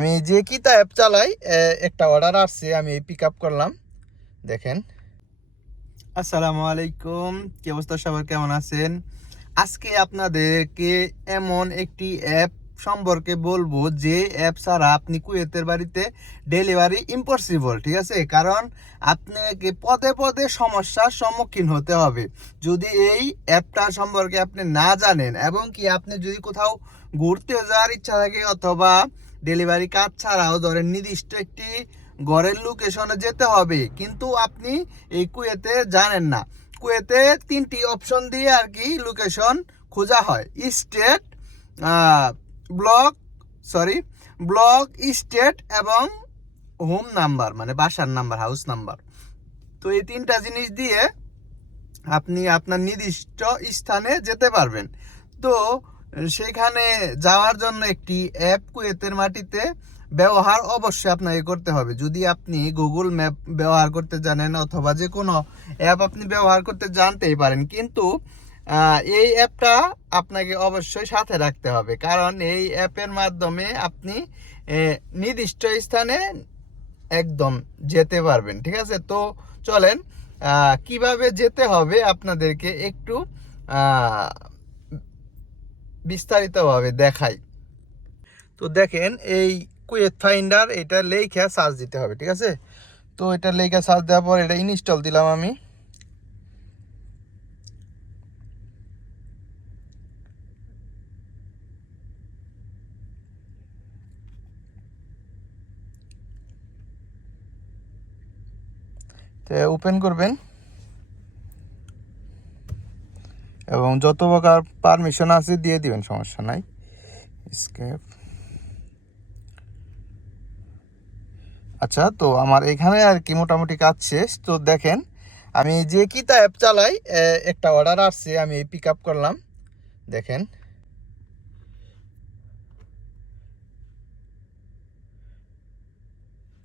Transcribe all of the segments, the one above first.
আমি যে কিতা অ্যাপ চালাই একটা অর্ডার আসছে, আমি পিক আপ করলাম। দেখেন। আসসালামু আলাইকুম, কি অবস্থা সবার, কেমন আছেন? আজকে আপনাদেরকে এমন একটি অ্যাপ সম্পর্কে বলবো যে অ্যাপ ছাড়া আপনি কুয়েতের বাড়িতে ডেলিভারি ইম্পসিবল, ঠিক আছে? কারণ আপনাকে পদে পদে সমস্যার সম্মুখীন হতে হবে যদি এই অ্যাপটা সম্পর্কে আপনি না জানেন, এবং কি আপনি যদি কোথাও ঘুরতে যাওয়ার ইচ্ছা থাকে অথবা ডেলিভারি কাজ ছাড়াও ধরেন নির্দিষ্ট একটি ঘরের লোকেশনে যেতে হবে, কিন্তু আপনি এই কুয়েতে জানেন না। কুয়েতে 3টি অপশন দিয়ে আর কি লোকেশন খোঁজা হয়: স্টেট, ব্লক ব্লক, স্টেট এবং হোম নাম্বার, মানে বাসার নাম্বার, হাউস নাম্বার। তো এই 3টা জিনিস দিয়ে আপনি আপনার নির্দিষ্ট স্থানে যেতে পারবেন। তো সেখানে যাওয়ার জন্য একটি অ্যাপ কুয়েতের মাটিতে ব্যবহার অবশ্যই আপনাকে করতে হবে। যদি আপনি গুগল ম্যাপ ব্যবহার করতে জানেন অথবা যে কোনো অ্যাপ আপনি ব্যবহার করতে জানতেই পারেন, কিন্তু এই অ্যাপটা আপনাকে অবশ্যই সাথে রাখতে হবে, কারণ এই অ্যাপের মাধ্যমে আপনি নির্দিষ্ট স্থানে একদম যেতে পারবেন, ঠিক আছে? তো চলেন কিভাবে যেতে হবে আপনাদেরকে একটু বিস্তারিতভাবে দেখাই। তো দেখেন, এই কুয়েত ফাইন্ডার, এটা লেখা সার্চ দিতে হবে, ঠিক আছে? তো এটা লেখা সার্চ দেওয়ার পর এটা ইনস্টল দিলাম আমি। তো ওপেন করবেন এবং যত প্রকার পারমিশন আছে দিয়ে দিবেন, সমস্যা নাই। স্কেপ। আচ্ছা, তো আমার এখানে আর কি মোটামুটি কাজ শেষ। তো দেখেন, আমি যে কিতা অ্যাপ চালাই একটা অর্ডার আসছে, আমি পিক আপ করলাম। দেখেন,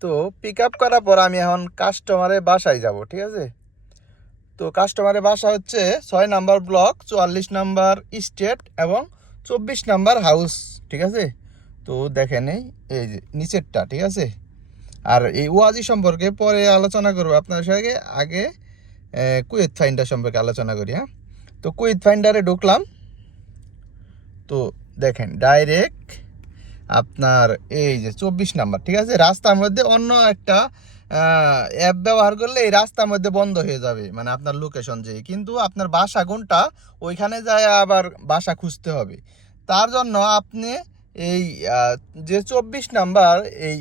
তো পিক আপ করার পর আমি এখন কাস্টমারের বাসায় যাব, ঠিক আছে? তো কাস্টমারের বাসা হচ্ছে 6 নাম্বার ব্লক, 44 নাম্বার স্টেট এবং 24 নাম্বার হাউস, ঠিক আছে? তো দেখেন এই যে নিচেরটা, ঠিক আছে? আর এই ওয়াজি সম্পর্কে পরে আলোচনা করবো আপনার সঙ্গে, আগে কুয়েত ফাইন্ডার সম্পর্কে আলোচনা করি। হ্যাঁ, তো কুয়েত ফাইন্ডারে ঢুকলাম। তো দেখেন ডাইরেক্ট আপনার এই যে 24 নাম্বার, ঠিক আছে? রাস্তার মধ্যে অন্য একটা অ্যাপ ব্যবহার করলে এই রাস্তার মধ্যে বন্ধ হয়ে যাবে, মানে আপনার লোকেশন যে, কিন্তু আপনার বাসা কোনটা ওইখানে যায় আবার বাসা খুঁজতে হবে। তার জন্য আপনি এই যে 24 নাম্বার, এই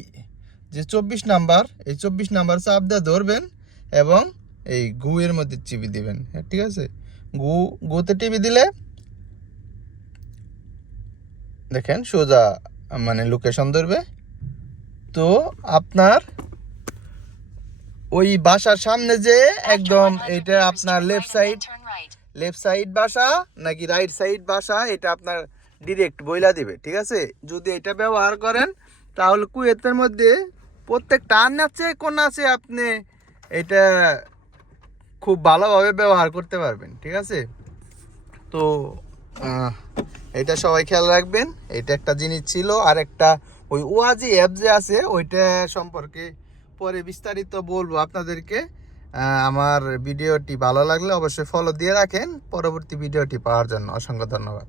যে 24 নাম্বার, এই 24 নাম্বার চাপ দিয়ে ধরবেন এবং এই গুয়ের মধ্যে টিপি দিবেন, হ্যাঁ, ঠিক আছে? গুতে টিপি দিলে দেখেন সোজা মানে লোকেশন ধরবে। তো আপনার ওই বাসার সামনে যে একদম এটা আপনার লেফট সাইড বাসা নাকি রাইট সাইড বাসা, এটা আপনার ডিরেক্ট বইলা দিবে, ঠিক আছে? যদি এটা ব্যবহার করেন তাহলে কুয়েতের মধ্যে প্রত্যেকটা আন আছে কোন আছে আপনি এটা খুব ভালোভাবে ব্যবহার করতে পারবেন, ঠিক আছে? তো এটা সবাই খেয়াল রাখবেন। এটা একটা জিনিস ছিল। আর একটা ওই ওয়াজি অ্যাপ যে আছে ওইটা সম্পর্কে পরে বিস্তারিত বলবো আপনাদেরকে। আমার ভিডিওটি ভালো লাগলে অবশ্যই ফলো দিয়ে রাখেন পরবর্তী ভিডিওটি পাওয়ার জন্য। অসংখ্য ধন্যবাদ।